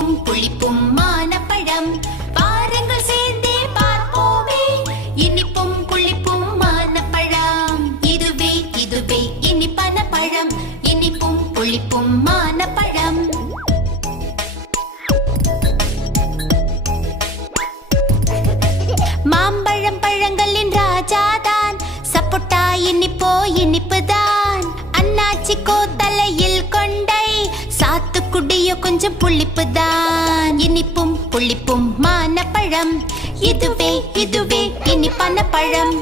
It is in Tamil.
இனிப்பும் புளிப்பும் மானப்பழம். வாருங்கள் சேர்ந்தே பார்ப்போமே, இனிப்பும் புளிப்பும் மானப்பழம். இதுவே இதுவே இனிப்பான பழம், இனிப்பும் புளிப்பும் மானப்பழம். மாம்பழம் பழங்களின் ராஜாதான், சப்போட்டா இனிப்போ இனிப்புதான். அண்ணாச்சிக்கோ தலையில் கொண்டை, சாத்துக்குடியோ கொஞ்சம் புளிப்புதான். இனிப்பும் புளிப்பும் மானப்பழம், இதுவே இதுவே இனிப்பான பழம்.